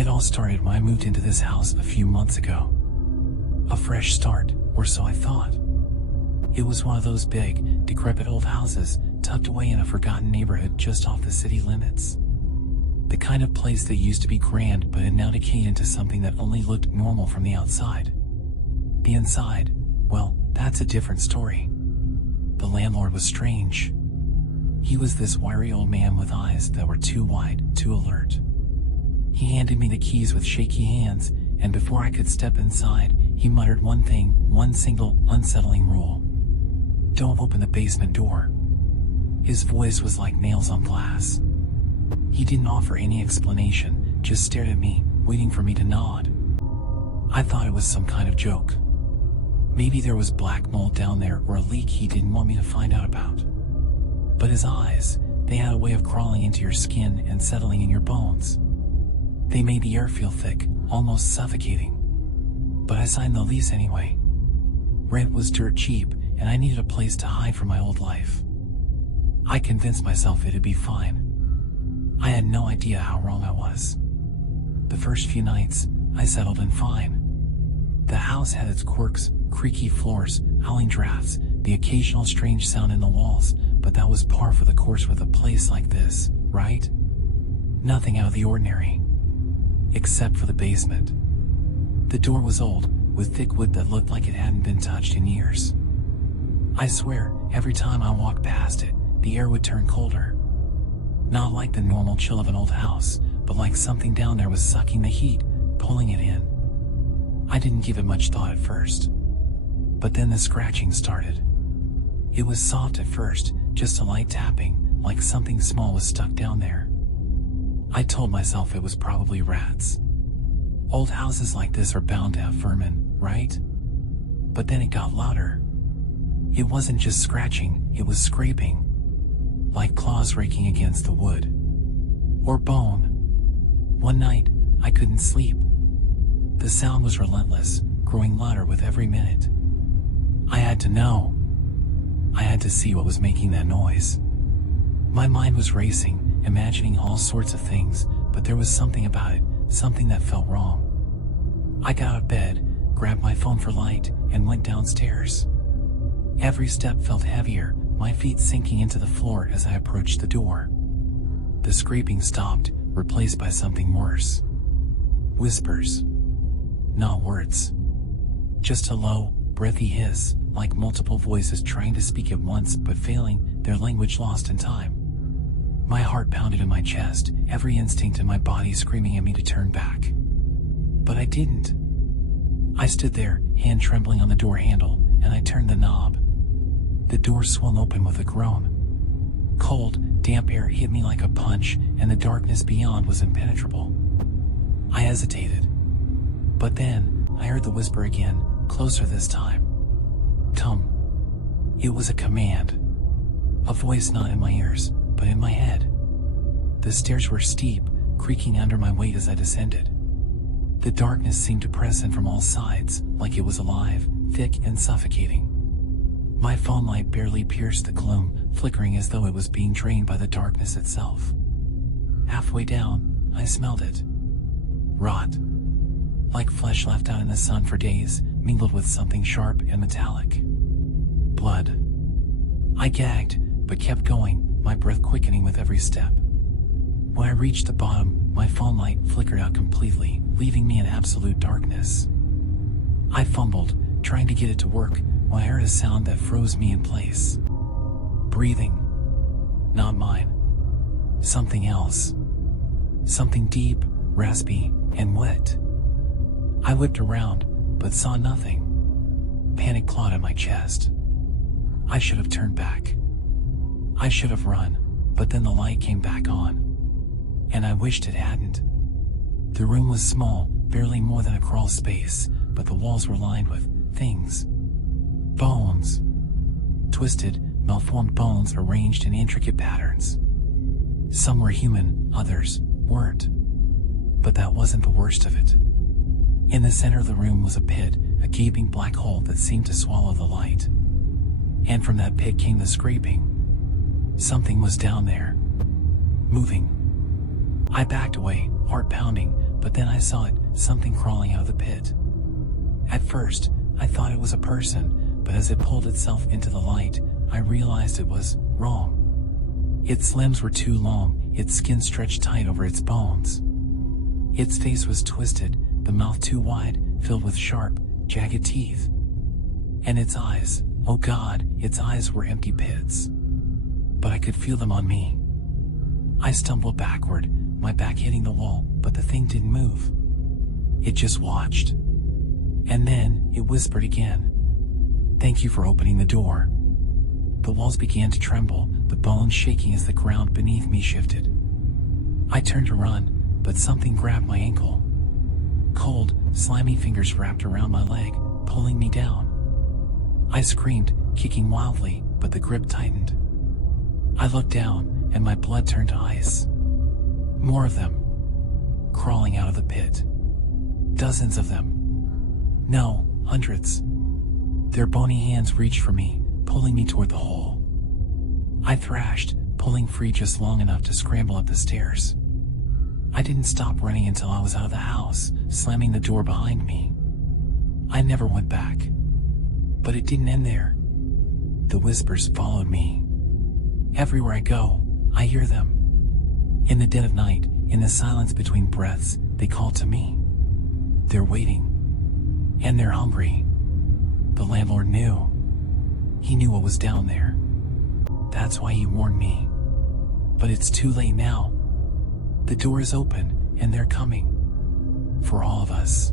It all started when I moved into this house a few months ago. A fresh start, or so I thought. It was one of those big, decrepit old houses tucked away in a forgotten neighborhood just off the city limits. The kind of place that used to be grand but had now decayed into something that only looked normal from the outside. The inside, well, that's a different story. The landlord was strange. He was this wiry old man with eyes that were too wide, too alert. He handed me the keys with shaky hands, and before I could step inside, he muttered one thing, one single, unsettling rule. Don't open the basement door. His voice was like nails on glass. He didn't offer any explanation, just stared at me, waiting for me to nod. I thought it was some kind of joke. Maybe there was black mold down there or a leak he didn't want me to find out about. But his eyes, they had a way of crawling into your skin and settling in your bones. They made the air feel thick, almost suffocating. But I signed the lease anyway. Rent was dirt cheap, and I needed a place to hide from my old life. I convinced myself it'd be fine. I had no idea how wrong I was. The first few nights, I settled in fine. The house had its quirks, creaky floors, howling drafts, the occasional strange sound in the walls, but that was par for the course with a place like this, right? Nothing out of the ordinary. Except for the basement. The door was old, with thick wood that looked like it hadn't been touched in years. I swear, every time I walked past it, the air would turn colder. Not like the normal chill of an old house, but like something down there was sucking the heat, pulling it in. I didn't give it much thought at first. But then the scratching started. It was soft at first, just a light tapping, like something small was stuck down there. I told myself it was probably rats. Old houses like this are bound to have vermin, right? But then it got louder. It wasn't just scratching, it was scraping. Like claws raking against the wood. Or bone. One night, I couldn't sleep. The sound was relentless, growing louder with every minute. I had to know. I had to see what was making that noise. My mind was racing, imagining all sorts of things, but there was something about it, something that felt wrong. I got out of bed, grabbed my phone for light, and went downstairs. Every step felt heavier, my feet sinking into the floor as I approached the door. The scraping stopped, replaced by something worse. Whispers. Not words. Just a low, breathy hiss, like multiple voices trying to speak at once but failing, their language lost in time. My heart pounded in my chest, every instinct in my body screaming at me to turn back. But I didn't. I stood there, hand trembling on the door handle, and I turned the knob. The door swung open with a groan. Cold, damp air hit me like a punch, and the darkness beyond was impenetrable. I hesitated. But then, I heard the whisper again, closer this time. Come. It was a command. A voice not in my ears, but in my head. The stairs were steep, creaking under my weight as I descended. The darkness seemed to press in from all sides, like it was alive, thick and suffocating. My phone light barely pierced the gloom, flickering as though it was being drained by the darkness itself. Halfway down, I smelled it. Rot. Like flesh left out in the sun for days, mingled with something sharp and metallic. Blood. I gagged, but kept going, my breath quickening with every step. When I reached the bottom, my phone light flickered out completely, leaving me in absolute darkness. I fumbled, trying to get it to work, when I heard a sound that froze me in place. Breathing. Not mine. Something else. Something deep, raspy, and wet. I whipped around, but saw nothing. Panic clawed at my chest. I should have turned back. I should have run, but then the light came back on. And I wished it hadn't. The room was small, barely more than a crawl space, but the walls were lined with things. Bones. Twisted, malformed bones arranged in intricate patterns. Some were human, others weren't. But that wasn't the worst of it. In the center of the room was a pit, a gaping black hole that seemed to swallow the light. And from that pit came the scraping. Something was down there. Moving. I backed away, heart pounding, But then I saw it, something crawling out of the pit. At first, I thought it was a person, but as it pulled itself into the light, I realized it was wrong. Its limbs were too long, its skin stretched tight over its bones. Its face was twisted, the mouth too wide, filled with sharp, jagged teeth. And its eyes, oh God, its eyes were empty pits. But I could feel them on me. I stumbled backward, my back hitting the wall, but the thing didn't move. It just watched. And then, it whispered again. "Thank you for opening the door." The walls began to tremble, the bones shaking as the ground beneath me shifted. I turned to run, but something grabbed my ankle. Cold, slimy fingers wrapped around my leg, pulling me down. I screamed, kicking wildly, but the grip tightened. I looked down, and my blood turned to ice. More of them. Crawling out of the pit. Dozens of them. No, hundreds. Their bony hands reached for me, pulling me toward the hole. I thrashed, pulling free just long enough to scramble up the stairs. I didn't stop running until I was out of the house, slamming the door behind me. I never went back. But it didn't end there. The whispers followed me. Everywhere I go, I hear them. In the dead of night, in the silence between breaths, they call to me. They're waiting. And they're hungry. The landlord knew. He knew what was down there. That's why he warned me. But it's too late now. The door is open, and they're coming. For all of us.